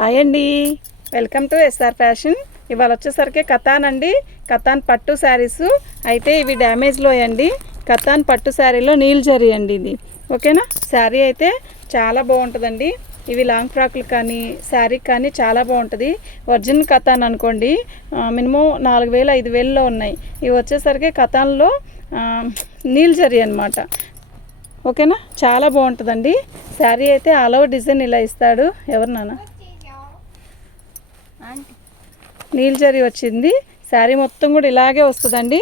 Hi అండి, welcome to SR fashion. ఇవాళ వచ్చేసరికి కతాన్ అండి, కతాన్ పట్టు శారీస్. అయితే ఇవి డ్యామేజ్లో అండి. కతాన్ పట్టు శారీలో నీల్ జరీ అండి ఇది. ఓకేనా, శారీ అయితే చాలా బాగుంటుందండి. ఇవి లాంగ్ ఫ్రాక్లు కానీ శారీకి కానీ చాలా బాగుంటుంది. ఒరిజినల్ కతాన్ అనుకోండి, మినిమం 4000 5000లో ఉన్నాయి. ఇవి వచ్చేసరికి కతాన్లో నీల్ జరీ అనమాట. ఓకేనా, చాలా బాగుంటుందండి శారీ అయితే. ఆల్ ఓవర్ డిజైన్ ఇలా ఇస్తాడు. ఎవరు నాన్న? నీల్ జరీ వచ్చింది. శారీ మొత్తం కూడా ఇలాగే వస్తుందండి.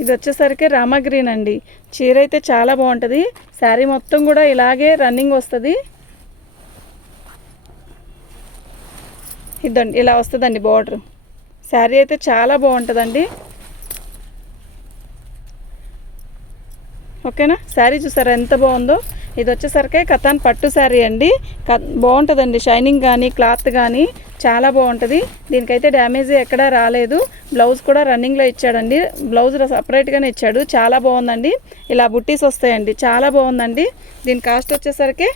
ఇది వచ్చేసరికి రామా గ్రీన్ అండి. చీర అయితే చాలా బాగుంటుంది. శారీ మొత్తం కూడా ఇలాగే రన్నింగ్ వస్తుంది. ఇదండి ఇలా వస్తుందండి బార్డర్. శారీ అయితే చాలా బాగుంటుందండి. ఓకేనా, శారీ చూసారా ఎంత బాగుందో. ఇది వచ్చేసరికి కతాన్ పట్టు శారీ అండి. బాగుంటుందండి, షైనింగ్ కానీ క్లాత్ కానీ చాలా బాగుంటుంది. దీనికైతే డ్యామేజ్ ఎక్కడా రాలేదు. బ్లౌజ్ కూడా రన్నింగ్లో ఇచ్చాడండి. బ్లౌజ్ సపరేట్గానే ఇచ్చాడు. చాలా బాగుందండి. ఇలా బుట్టీస్ వస్తాయండి, చాలా బాగుందండి. దీని కాస్ట్ వచ్చేసరికి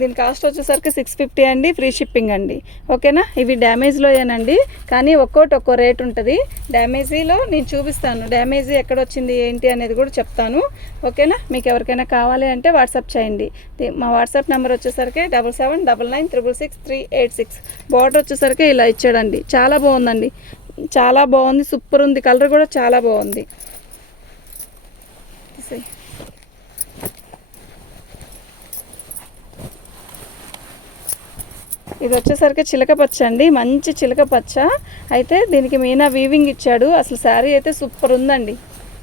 దీని కాస్ట్ వచ్చేసరికి 650 అండి, ఫ్రీ షిప్పింగ్ అండి. ఓకేనా, ఇవి డ్యామేజ్లోయేనండి, కానీ ఒక్కో రేట్ ఉంటుంది. డ్యామేజీలో నేను చూపిస్తాను, డ్యామేజీ ఎక్కడ వచ్చింది ఏంటి అనేది కూడా చెప్తాను. ఓకేనా, మీకు ఎవరికైనా కావాలి అంటే వాట్సాప్ చేయండి. మా వాట్సాప్ నెంబర్ వచ్చేసరికి 7799666386. బార్డర్ వచ్చేసరికి ఇలా ఇచ్చాడండి. చాలా బాగుందండి, చాలా బాగుంది, సూపర్ ఉంది. కలర్ కూడా చాలా బాగుంది. ఇది వచ్చేసరికి చిలక పచ్చ అండి, మంచి చిలక పచ్చ. అయితే దీనికి మీనా వీవింగ్ ఇచ్చాడు. అసలు శారీ అయితే సూపర్ ఉందండి,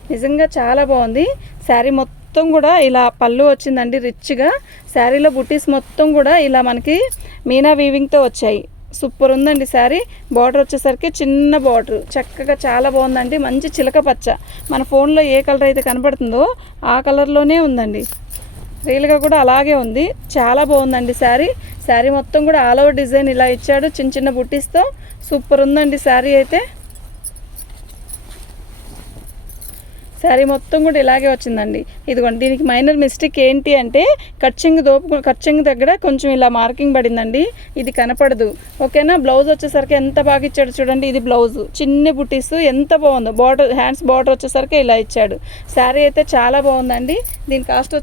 నిజంగా చాలా బాగుంది. శారీ మొత్తం కూడా ఇలా పళ్ళు వచ్చిందండి రిచ్గా. శారీలో బుటీస్ మొత్తం కూడా ఇలా మనకి మీనా వీవింగ్తో వచ్చాయి. సూపర్ ఉందండి శారీ. బార్డర్ వచ్చేసరికి చిన్న బార్డర్, చక్కగా చాలా బాగుందండి. మంచి చిలక పచ్చ. మన ఫోన్లో ఏ కలర్ అయితే కనపడుతుందో ఆ కలర్లోనే ఉందండి. రియల్గా కూడా అలాగే ఉంది. చాలా బాగుందండి శారీ. శారీ మొత్తం కూడా ఆల్ ఓవర్ డిజైన్ ఇలా ఇచ్చాడు, చిన్న చిన్న బుట్టీస్తో. సూపర్ ఉందండి శారీ అయితే. శారీ మొత్తం కూడా ఇలాగే వచ్చిందండి. ఇదిగోండి, దీనికి మైనర్ మిస్టేక్ ఏంటి అంటే కట్చింగ్ దగ్గర కొంచెం ఇలా మార్కింగ్ పడిందండి, ఇది కనపడదు. ఓకేనా, బ్లౌజ్ వచ్చేసరికి ఎంత బాగా ఇచ్చాడు చూడండి. ఇది బ్లౌజ్, చిన్న బుటీస్ ఎంత బాగుందో. బార్డర్, హ్యాండ్స్ బార్డర్ వచ్చేసరికి ఇలా ఇచ్చాడు. శారీ అయితే చాలా బాగుందండి. దీని కాస్ట్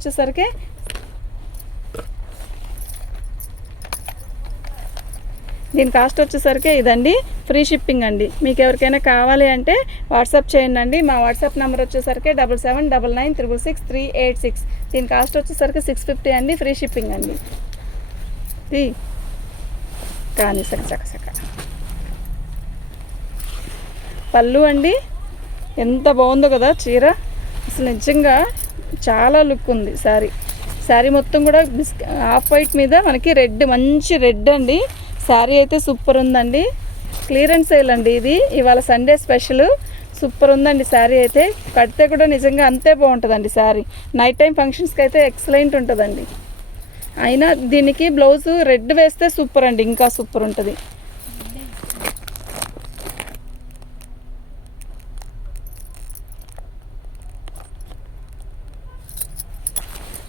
వచ్చేసరికి ఇదండి, ఫ్రీ షిప్పింగ్ అండి. మీకు ఎవరికైనా కావాలి అంటే వాట్సాప్ చేయండి. మా వాట్సాప్ నెంబర్ వచ్చేసరికి 7799666386. దీని కాస్ట్ వచ్చేసరికి 650 అండి, ఫ్రీ షిప్పింగ్ అండి. కానీ సక పళ్ళు అండి, ఎంత బాగుందో కదా చీర. అసలు నిజంగా చాలా లుక్ ఉంది శారీ మొత్తం కూడా ఆఫ్ వైట్ మీద మనకి రెడ్, మంచి రెడ్ అండి. శారీ అయితే సూపర్ ఉందండి. క్లియరెన్స్ సేల్ అండి ఇది, ఇవాళ సండే స్పెషల్. సూపర్ ఉందండి శారీ అయితే. కడితే కూడా నిజంగా అంతే బాగుంటుందండి శారీ. నైట్ టైం ఫంక్షన్స్కి అయితే ఎక్సలెంట్ ఉంటుందండి. అయినా దీనికి బ్లౌజ్ రెడ్ వేస్తే సూపర్ అండి, ఇంకా సూపర్ ఉంటుంది.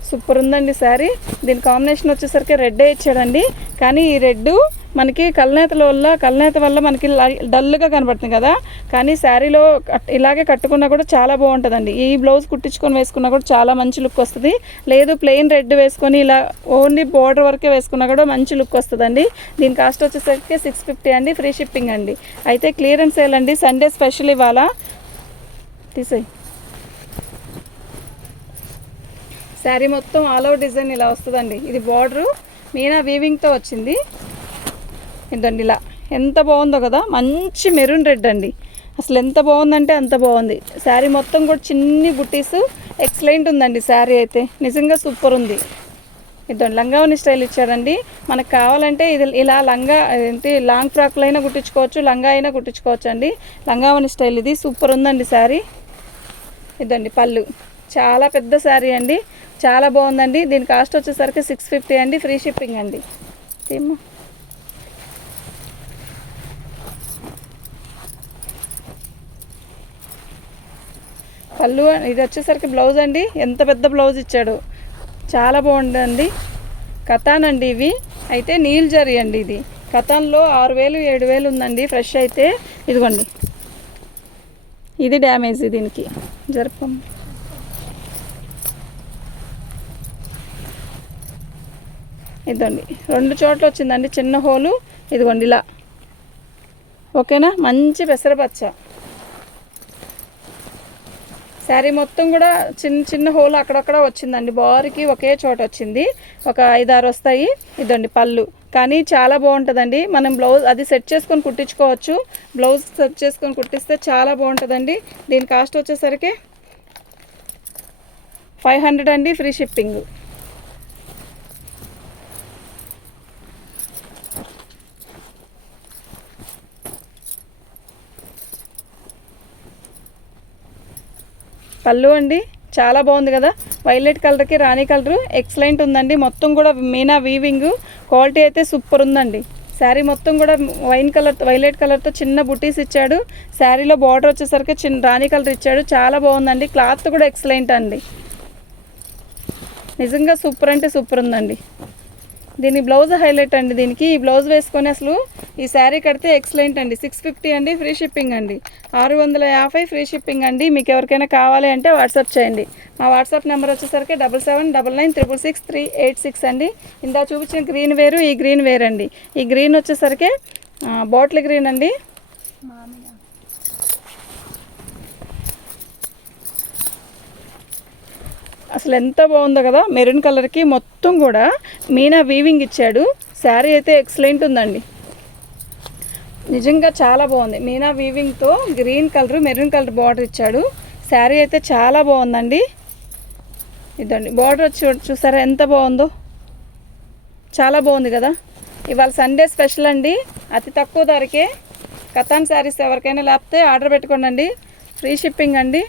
సూపర్ ఉందండి శారీ. దీని కాంబినేషన్ వచ్చేసరికి రెడ్డే ఇచ్చాడండి. కానీ ఈ రెడ్ మనకి కల్నేత వల్ల మనకి డల్గా కనబడుతుంది కదా. కానీ శారీలో ఇలాగే కట్టుకున్నా కూడా చాలా బాగుంటుందండి. ఈ బ్లౌజ్ కుట్టించుకొని వేసుకున్నా కూడా చాలా మంచి లుక్ వస్తుంది. లేదు ప్లెయిన్ రెడ్ వేసుకొని ఇలా ఓన్లీ బార్డర్ వరకే వేసుకున్నా కూడా మంచి లుక్ వస్తుందండి. దీని కాస్ట్ వచ్చేసరికి 650 అండి, ఫ్రీ షిప్పింగ్ అండి. అయితే క్లియరెన్స్ సేల్ అండి, సండే స్పెషల్ ఇవాళ. తీసేయి. శారీ మొత్తం ఆల్ ఓవర్ డిజైన్ ఇలా వస్తుందండి. ఇది బార్డరు మీనా వీవింగ్తో వచ్చింది. ఇదండి ఇలా ఎంత బాగుందో కదా, మంచి మెరూన్ రెడ్ అండి. అసలు ఎంత బాగుందంటే అంత బాగుంది. శారీ మొత్తం కూడా చిన్ని బుట్టీస్, ఎక్సలెంట్ ఉందండి శారీ అయితే. నిజంగా సూపర్ ఉంది. ఇదండి లంగావని స్టైల్ ఇచ్చాడండి. మనకు కావాలంటే ఇది ఇలా లాంగ్ ఫ్రాక్లు అయినా కుట్టించుకోవచ్చు, లంగా అయినా కుట్టించుకోవచ్చు అండి. లంగావని స్టైల్ ఇది. సూపర్ ఉందండి శారీ. ఇదండి పళ్ళు, చాలా పెద్ద శారీ అండి, చాలా బాగుందండి. దీని కాస్ట్ వచ్చేసరికి 650 అండి, ఫ్రీ షిప్పింగ్ అండి. పళ్ళు ఇది వచ్చేసరికి బ్లౌజ్ అండి, ఎంత పెద్ద బ్లౌజ్ ఇచ్చాడు, చాలా బాగుందండి. కతాన్ అండి ఇవి, అయితే నీల్ జరీ అండి. ఇది కతాన్లో 6000 7000 ఉందండి ఫ్రెష్ అయితే. ఇదిగోండి ఇది డ్యామేజ్, దీనికి జరపం. ఇదండి 2 చోట్ల వచ్చిందండి చిన్న హోలు. ఇదిగోండి ఇలా, ఓకేనా. మంచి పెసరపచ్చ శారీ మొత్తం కూడా చిన్న చిన్న హోల్ అక్కడక్కడ వచ్చిందండి. బార్కి ఒకే చోట వచ్చింది, ఒక 5-6 వస్తాయి. ఇదండి పళ్ళు, కానీ చాలా బాగుంటుందండి. మనం బ్లౌజ్ అది సెట్ చేసుకొని కుట్టించుకోవచ్చు. బ్లౌజ్ సెట్ చేసుకొని కుట్టిస్తే చాలా బాగుంటుందండి. దీని కాస్ట్ వచ్చేసరికి 500 అండి, ఫ్రీ షిప్పింగ్. పళ్ళు అండి చాలా బాగుంది కదా, వైలెట్ కలర్కి రాణి కలరు ఎక్సలెంట్ ఉందండి. మొత్తం కూడా మీనా వీవింగ్, క్వాలిటీ అయితే సూపర్ ఉందండి. శారీ మొత్తం కూడా వైలెట్ కలర్తో చిన్న బుటీస్ ఇచ్చాడు. శారీలో బార్డర్ వచ్చేసరికి చిన్న రాణి కలర్ ఇచ్చాడు, చాలా బాగుందండి. క్లాత్ కూడా ఎక్సలెంట్ అండి, నిజంగా సూపర్ అంటే సూపర్ ఉందండి. దీని బ్లౌజ్ హైలైట్ అండి. దీనికి ఈ బ్లౌజ్ వేసుకొని అసలు ఈ శారీ కడితే ఎక్సలెంట్ అండి. 650 అండి, ఫ్రీ షిప్పింగ్ అండి. 650 ఫ్రీ షిప్పింగ్ అండి. మీకు ఎవరికైనా కావాలి అంటే వాట్సాప్ చేయండి. మా వాట్సాప్ నెంబర్ వచ్చేసరికి 7799966386 అండి. ఇందా చూపించిన గ్రీన్ వేరు, ఈ గ్రీన్ వేరు అండి. ఈ గ్రీన్ వచ్చేసరికి బాటిల్ గ్రీన్ అండి. అసలు ఎంత బాగుందో కదా, మెరూన్ కలర్కి మొత్తం కూడా మీనా వీవింగ్ ఇచ్చాడు. శారీ అయితే ఎక్సలెంట్ ఉందండి, నిజంగా చాలా బాగుంది. మీనా వీవింగ్తో green colour maroon colour border ఇచ్చాడు. శారీ అయితే చాలా బాగుందండి. ఇదండి బార్డర్ వచ్చి చూసారా ఎంత బాగుందో, చాలా బాగుంది కదా. ఇవాళ సండే స్పెషల్ అండి, అతి తక్కువ ధరకే కతాన్ శారీస్. ఎవరికైనా లేకపోతే ఆర్డర్ పెట్టుకోండి, ఫ్రీ షిప్పింగ్ అండి.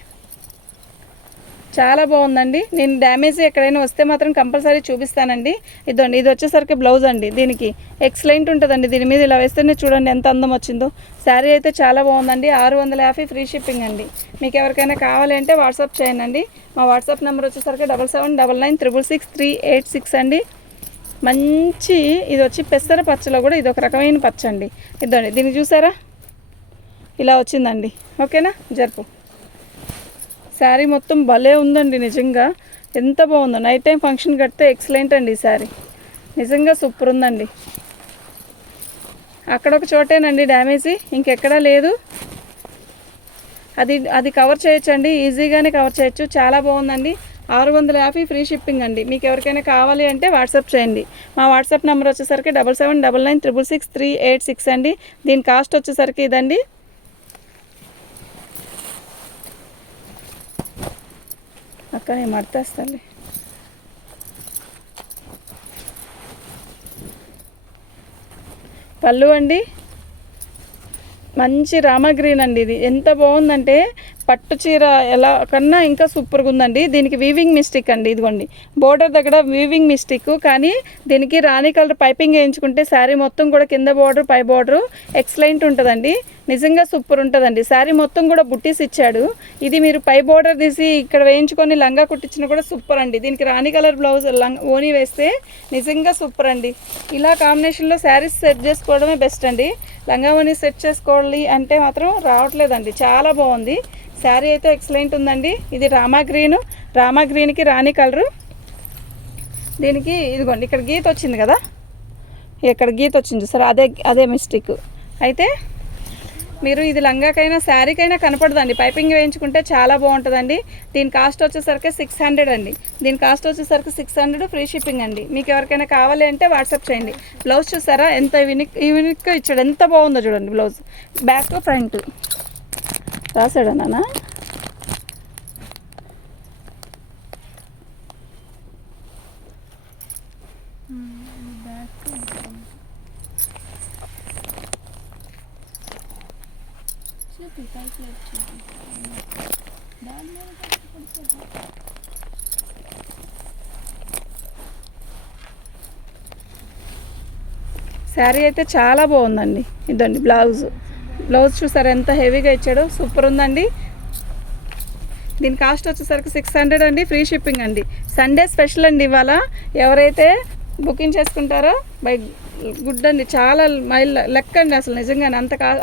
చాలా బాగుందండి. నేను డ్యామేజ్ ఎక్కడైనా వస్తే మాత్రం కంపల్సరీ చూపిస్తానండి. ఇదండి, ఇది వచ్చేసరికి బ్లౌజ్ అండి. దీనికి ఎక్సలెంట్ ఉంటుందండి. దీని మీద ఇలా వేస్తేనే చూడండి ఎంత అందం వచ్చిందో. శారీ అయితే చాలా బాగుందండి. 650 ఫ్రీ షిప్పింగ్ అండి. మీకు ఎవరికైనా కావాలి అంటే వాట్సాప్ చేయండి. మా వాట్సాప్ నెంబర్ వచ్చేసరికి 7799966386 అండి. మంచి ఇది వచ్చి పెసర పచ్చలో కూడా ఇది ఒక రకమైన పచ్చ అండి. ఇదండి, దీన్ని చూసారా ఇలా వచ్చిందండి, ఓకేనా. జరుపు శారీ మొత్తం భలే ఉందండి, నిజంగా ఎంత బాగుందో. నైట్ టైం ఫంక్షన్ కడితే ఎక్సలెంట్ అండి. ఈ శారీ నిజంగా సూపర్ ఉందండి. అక్కడ ఒక చోటేనండి డ్యామేజీ, ఇంకెక్కడా లేదు. అది కవర్ చేయొచ్చండి, ఈజీగానే కవర్ చేయొచ్చు. చాలా బాగుందండి. 650 ఫ్రీ షిప్పింగ్ అండి. మీకు ఎవరికైనా కావాలి అంటే వాట్సాప్ చేయండి. మా వాట్సాప్ నెంబర్ వచ్చేసరికి 7799966386 అండి. దీని కాస్ట్ వచ్చేసరికి ఇదండి. అక్క నేను మడతేస్తాను. పళ్ళు అండి మంచి రామా గ్రీన్ అండి. ఇది ఎంత బాగుందంటే పట్టు చీర ఎలా కన్నా ఇంకా సూపర్గా ఉందండి. దీనికి వీవింగ్ మిస్టేక్ అండి. ఇదిగోండి బోర్డర్ దగ్గర వీవింగ్ మిస్టేక్, కానీ దీనికి రాణి కలర్ పైపింగ్ వేయించుకుంటే శారీ మొత్తం కూడా కింద బార్డర్ పై బార్డర్ ఎక్సలెంట్ ఉంటుందండి. నిజంగా సూపర్ ఉంటుందండి. శారీ మొత్తం కూడా బుట్టీస్ ఇచ్చాడు. ఇది మీరు పై బార్డర్ తీసి ఇక్కడ వేయించుకొని లంగా కుట్టించిన కూడా సూపర్ అండి. దీనికి రాణి కలర్ బ్లౌజ్ ఓనీ వేస్తే నిజంగా సూపర్ అండి. ఇలా కాంబినేషన్లో శారీస్ సెట్ చేసుకోవడమే బెస్ట్ అండి. లంగా ఓనీ సెట్ చేసుకోవాలి అంటే మాత్రం రావట్లేదండి. చాలా బాగుంది శారీ అయితే ఎక్సలెంట్ ఉందండి. ఇది రామా గ్రీన్కి రాణి కలరు. దీనికి ఇదిగోండి ఇక్కడ గీత వచ్చింది కదా, ఇక్కడ గీత వచ్చింది సరే, అదే మిస్టేక్. అయితే మీరు ఇది లంగాకైనా శారీకైనా కనపడదండి, పైపింగ్ వేయించుకుంటే చాలా బాగుంటుందండి. దీని కాస్ట్ వచ్చేసరికి 600 అండి. దీని కాస్ట్ వచ్చేసరికి 600 ఫ్రీ షిప్పింగ్ అండి. మీకు ఎవరికైనా కావాలి అంటే వాట్సాప్ చేయండి. బ్లౌజ్ చూసారా ఎంత యూనిక్గా ఇచ్చాడు, ఎంత బాగుందో చూడండి. బ్లౌజ్ బ్యాక్ ఫ్రంట్ రాసాడా నాన్న. శారీ అయితే చాలా బాగుందండి. ఇదండి బ్లౌజ్ చూసారా ఎంత హెవీగా ఇచ్చాడో, సూపర్ ఉందండి. దీని కాస్ట్ వచ్చేసరికి 600 అండి, ఫ్రీ షిప్పింగ్ అండి. సండే స్పెషల్ అండి ఇవాళ. ఎవరైతే బుకింగ్ చేసుకుంటారో బై గుడ్ అండి, చాలా మైల్ లెక్క అండి అసలు నిజంగానే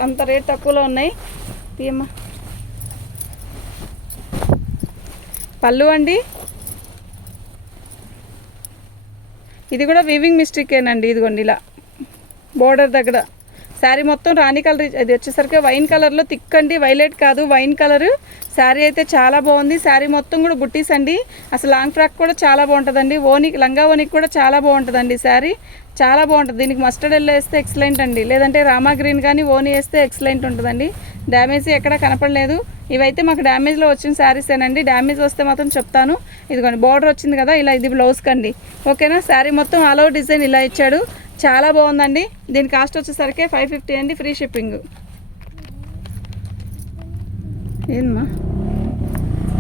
అంత రేట్ తక్కువలో ఉన్నాయి. తీయమ్మా. పళ్ళు అండి, ఇది కూడా వీవింగ్ మిస్టేకేనండి. ఇదిగోండి ఇలా బోర్డర్ దగ్గర శారీ మొత్తం రాణి కలర్, ఇది వచ్చేసరికి వైన్ కలర్లో థిక్ అండి, వైలెట్ కాదు వైన్ కలరు. శారీ అయితే చాలా బాగుంది. శారీ మొత్తం కూడా బుట్టీస్ అండి. అసలు లాంగ్ ఫ్రాక్ కూడా చాలా బాగుంటుందండి. లంగా ఓనికి కూడా చాలా బాగుంటుందండి. శారీ చాలా బాగుంటుంది. దీనికి మస్టర్డ్ ఎల్లో వేస్తే ఎక్సలెంట్ అండి, లేదంటే రామా గ్రీన్ కానీ ఓనీ వేస్తే ఎక్సలెంట్ ఉంటుందండి. డ్యామేజ్ ఎక్కడ కనపడలేదు. ఇవైతే మాకు డ్యామేజ్లో వచ్చిన శారీసేనండి. డ్యామేజ్ వస్తే మాత్రం చెప్తాను. ఇదిగోండి బార్డర్ వచ్చింది కదా ఇలా, ఇది బ్లౌజ్కి అండి. ఓకేనా. శారీ మొత్తం ఆల్ ఓవర్ డిజైన్ ఇలా ఇచ్చాడు, చాలా బాగుందండి. దీని కాస్ట్ వచ్చేసరికి 550 అండి, ఫ్రీ షిప్పింగ్. ఏందమ్మా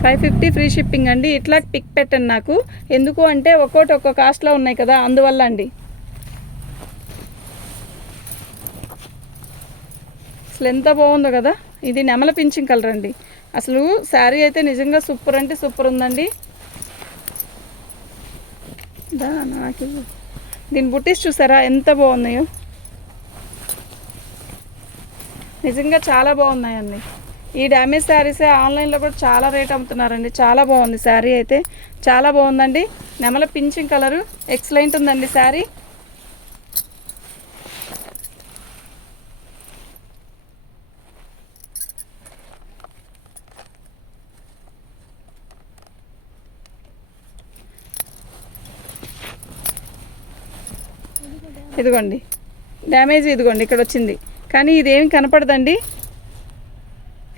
550 ఫ్రీ షిప్పింగ్ అండి. ఇట్లా పిక్ పెట్టండి నాకు, ఎందుకు అంటే ఒక్కో కాస్ట్లో ఉన్నాయి కదా, అందువల్ల అండి. అసలు ఎంత బాగుందో కదా. ఇది నెమల పింఛింగ్ కలర్ అండి. అసలు శారీ అయితే నిజంగా సూపర్ అంటే సూపర్ ఉందండి. నాకు దీని బుట్టీస్ చూసారా ఎంత బాగున్నాయో, నిజంగా చాలా బాగున్నాయండి. ఈ డ్యామేజ్ శారీసే ఆన్లైన్లో కూడా చాలా రేట్ అమ్ముతున్నారండి. చాలా బాగుంది శారీ అయితే, చాలా బాగుందండి. నెమల పింఛింగ్ కలరు ఎక్సలెంట్ ఉందండి శారీ. ఇదిగోండి డ్యామేజ్, ఇదిగోండి ఇక్కడ వచ్చింది, కానీ ఇదేమి కనపడదండి.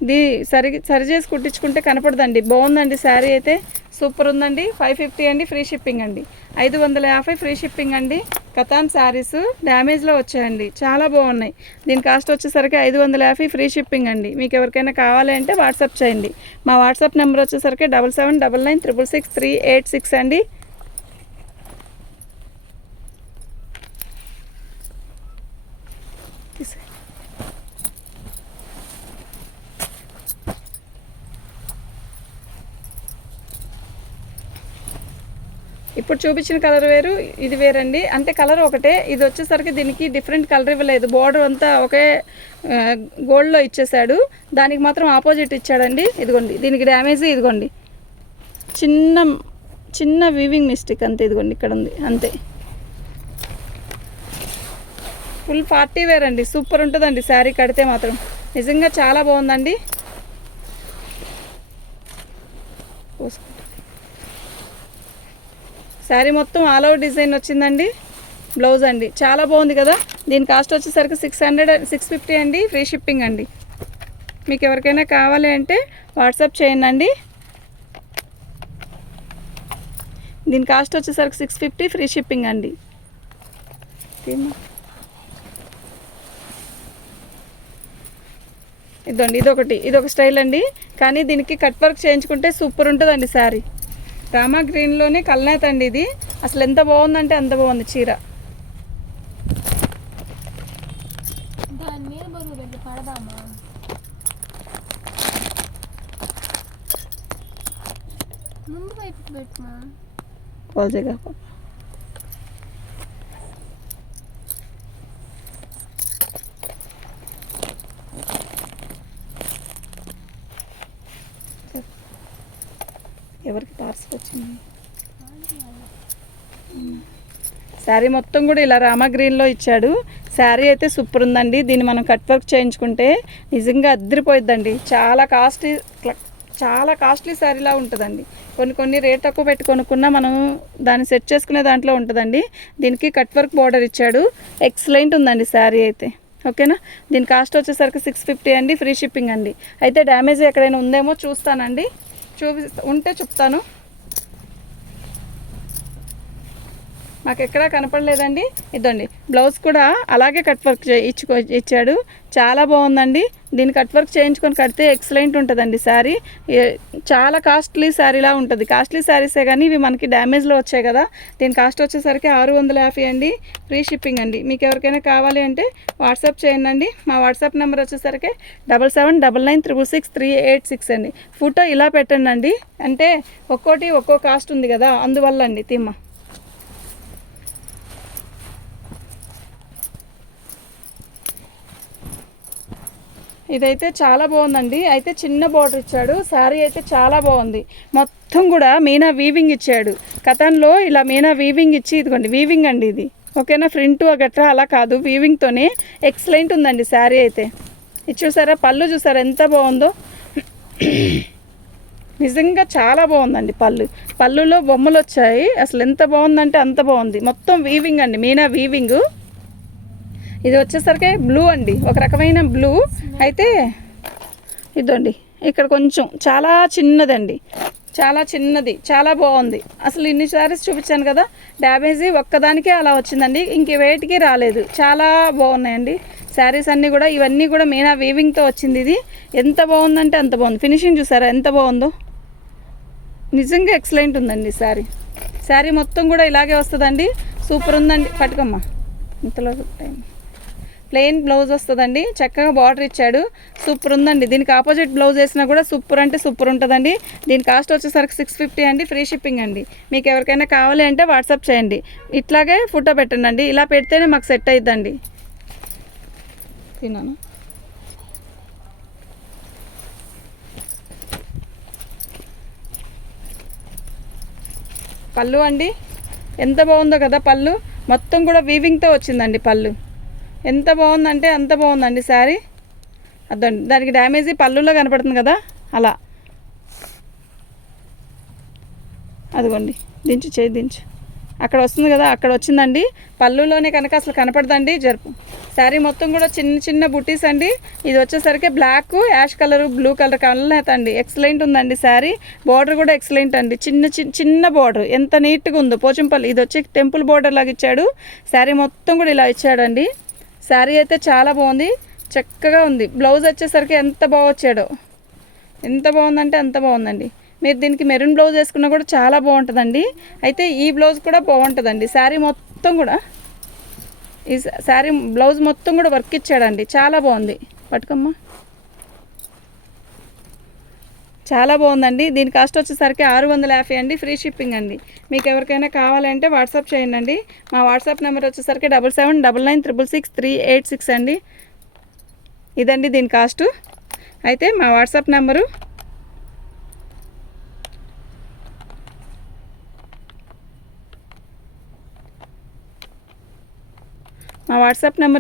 ఇది సరి చేసి కుట్టించుకుంటే కనపడదండి. బాగుందండి శారీ అయితే, సూపర్ ఉందండి. 550 అండి, ఫ్రీ షిప్పింగ్ అండి. 550 ఫ్రీ షిప్పింగ్ అండి. కతాన్ శారీస్ డ్యామేజ్లో వచ్చాయండి, చాలా బాగున్నాయి. దీని కాస్ట్ వచ్చేసరికి 550 ఫ్రీ షిప్పింగ్ అండి. మీకు ఎవరికైనా కావాలి అంటే వాట్సాప్ చేయండి. మా వాట్సాప్ నెంబర్ వచ్చేసరికి 7799966386 అండి. ఇప్పుడు చూపించిన కలర్ వేరు, ఇది వేరండి. అంటే కలర్ ఒకటే, ఇది వచ్చేసరికి దీనికి డిఫరెంట్ కలర్ ఇవ్వలేదు. బోర్డర్ అంతా ఒకే గోల్డ్లో ఇచ్చేసాడు, దానికి మాత్రం ఆపోజిట్ ఇచ్చాడండి. ఇదిగోండి దీనికి డ్యామేజ్, ఇదిగోండి చిన్న వీవింగ్ మిస్టేక్ అంతే. ఇదిగోండి ఇక్కడ ఉంది అంతే. ఫుల్ పార్టీ వేర్ అండి, సూపర్ ఉంటుందండి శారీ కడితే మాత్రం. నిజంగా చాలా బాగుందండి. శారీ మొత్తం ఆల్ ఓవర్ డిజైన్ వచ్చిందండి. బ్లౌజ్ అండి చాలా బాగుంది కదా. దీని కాస్ట్ వచ్చేసరికి 650 అండి, ఫ్రీ షిప్పింగ్ అండి. మీకు ఎవరికైనా కావాలి అంటే వాట్సాప్ చేయండి. దీని కాస్ట్ వచ్చేసరికి 650 ఫ్రీ షిప్పింగ్ అండి. ఇదండి ఇదొక స్టైల్ అండి, కానీ దీనికి కట్ వర్క్ చేయించుకుంటే సూపర్ ఉంటుందండి శారీ. రామా గ్రీన్లోనే కల్నేత అండి ఇది. అసలు ఎంత బాగుందంటే అంత బాగుంది చీర. ఎవరికి పార్సల్ వచ్చింది? శారీ మొత్తం కూడా ఇలా రామా గ్రీన్లో ఇచ్చాడు. శారీ అయితే సూపర్ ఉందండి. దీన్ని మనం కట్ వర్క్ చేయించుకుంటే నిజంగా అద్దరిపోయిద్దండి. చాలా కాస్ట్లీ శారీలా ఉంటుందండి. కొన్ని రేట్ తక్కువ పెట్టి కొనుక్కున్నా మనం దాన్ని సెట్ చేసుకునే దాంట్లో ఉంటుందండి. దీనికి కట్ వర్క్ బార్డర్ ఇచ్చాడు, ఎక్సలెంట్ ఉందండి శారీ అయితే. ఓకేనా. దీని కాస్ట్ వచ్చేసరికి 650 అండి, ఫ్రీ షిప్పింగ్ అండి. అయితే డ్యామేజ్ ఎక్కడైనా ఉందేమో చూస్తానండి, ఉంటే చెప్తాను. మాకు ఎక్కడా కనపడలేదండి. ఇదండి బ్లౌజ్ కూడా అలాగే కట్ వర్క్ ఇచ్చాడు. చాలా బాగుందండి. దీన్ని కట్ వర్క్ చేయించుకొని కడితే ఎక్సలెంట్ ఉంటుందండి శారీ. చాలా కాస్ట్లీ శారీలా ఉంటుంది. కాస్ట్లీ శారీసే కానీ ఇవి మనకి డ్యామేజ్లో వచ్చాయి కదా. దీని కాస్ట్ వచ్చేసరికి 650 అండి. ఫ్రీ షిప్పింగ్ అండి. మీకు ఎవరికైనా కావాలి అంటే వాట్సాప్ చేయండి. మా వాట్సాప్ నెంబర్ వచ్చేసరికి 7799966386 అండి. ఫోటో ఇలా పెట్టండి అండి, అంటే ఒక్కోటి ఒక్కో కాస్ట్ ఉంది కదా, అందువల్ల అండి తిమ్మ. ఇదైతే చాలా బాగుందండి. అయితే చిన్న బార్డర్ ఇచ్చాడు. శారీ అయితే చాలా బాగుంది. మొత్తం కూడా మీనా వీవింగ్ ఇచ్చాడు. కథన్లో ఇలా మీనా వీవింగ్ ఇచ్చి, ఇదిగోండి వీవింగ్ అండి ఇది, ఓకేనా. ప్రింట్ గట్రా అలా కాదు, వీవింగ్తోనే ఎక్సలెంట్ ఉందండి శారీ అయితే. ఇది చూసారా, పళ్ళు చూసారా ఎంత బాగుందో. నిజంగా చాలా బాగుందండి పళ్ళులో బొమ్మలు వచ్చాయి. అసలు ఎంత బాగుందంటే అంత బాగుంది. మొత్తం వీవింగ్ అండి, మీనా వీవింగ్. ఇది వచ్చేసరికి బ్లూ అండి, ఒక రకమైన బ్లూ. అయితే ఇదండి ఇక్కడ కొంచెం చాలా చిన్నదండి, చాలా చిన్నది, చాలా బాగుంది. అసలు ఇన్ని శారీస్ చూపించాను కదా, డ్యామేజీ ఒక్కదానికే అలా వచ్చిందండి, ఇంక వేటికి రాలేదు. చాలా బాగున్నాయండి శారీస్ అన్నీ కూడా. ఇవన్నీ కూడా మీనా వీవింగ్తో వచ్చింది. ఇది ఎంత బాగుందంటే అంత బాగుంది. ఫినిషింగ్ చూసారా ఎంత బాగుందో. నిజంగా ఎక్సలెంట్ ఉందండి శారీ మొత్తం కూడా ఇలాగే వస్తుందండి. సూపర్ ఉందండి. పట్టుకోమ్మా, ఇంతలో టైం. ప్లెయిన్ బ్లౌజ్ వస్తుందండి, చక్కగా బార్డర్ ఇచ్చాడు. సూపర్ ఉందండి. దీనికి ఆపోజిట్ బ్లౌజ్ వేసినా కూడా సూపర్ అంటే సూపర్ ఉంటుందండి. దీని కాస్ట్ వచ్చేసరికి 650 అండి. ఫ్రీ షిప్పింగ్ అండి. మీకు ఎవరికైనా కావాలి అంటే వాట్సాప్ చేయండి. ఇట్లాగే ఫోటో పెట్టండి అండి, ఇలా పెడితేనే మాకు సెట్ అవుతుందండి. తిన్నాను. పళ్ళు అండి ఎంత బాగుందో కదా. పళ్ళు మొత్తం కూడా వీవింగ్తో వచ్చిందండి. పళ్ళు ఎంత బాగుందంటే అంత బాగుందండి శారీ. అదండి దానికి డ్యామేజీ పళ్ళులో కనపడుతుంది కదా, అలా. అదిగోండి దించు, చేయి దించు, అక్కడ వస్తుంది కదా, అక్కడ వచ్చిందండి. పళ్ళులోనే కనుక అసలు కనపడదండి. జరుపు శారీ మొత్తం కూడా చిన్న చిన్న బుటీస్ అండి. ఇది వచ్చేసరికి black, ash colour, blue colour colour అండి. ఎక్సలెంట్ ఉందండి శారీ. బార్డర్ కూడా ఎక్సలెంట్ అండి. చిన్న బార్డర్ ఎంత నీట్గా ఉందో. పోచంపల్లి ఇది వచ్చి టెంపుల్ బార్డర్ లాగా ఇచ్చాడు. శారీ మొత్తం కూడా ఇలా ఇచ్చాడండి. శారీ అయితే చాలా బాగుంది, చక్కగా ఉంది. బ్లౌజ్ వచ్చేసరికి ఎంత బాగా వచ్చాడో, ఎంత బాగుందంటే అంత బాగుందండి. మీరు దీనికి మెరూన్ బ్లౌజ్ వేసుకున్నా కూడా చాలా బాగుంటుందండి. అయితే ఈ బ్లౌజ్ కూడా బాగుంటుందండి. శారీ మొత్తం కూడా, ఈ శారీ బ్లౌజ్ మొత్తం కూడా వర్క్ ఇచ్చాడండి. చాలా బాగుంది. పట్టుకోమ్మా, చాలా బాగుందండి. దీని కాస్ట్ వచ్చేసరికి 650 అండి. ఫ్రీ షిప్పింగ్ అండి. మీకు ఎవరికైనా కావాలంటే వాట్సాప్ చేయండి. మా వాట్సాప్ నెంబర్ వచ్చేసరికి 7799966386 అండి. ఇదండి దీని కాస్ట్. అయితే మా వాట్సాప్ నెంబరు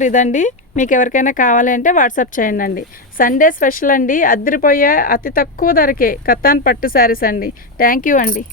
ఇదండి. మీకు ఎవరికైనా కావాలి అంటే వాట్సాప్ చేయండి. సండే స్పెషల్ అండి. అదిరిపోయే అతి తక్కువ ధరకే కతాన్ పట్టు శారీస్ అండి. థ్యాంక్ యూ అండి.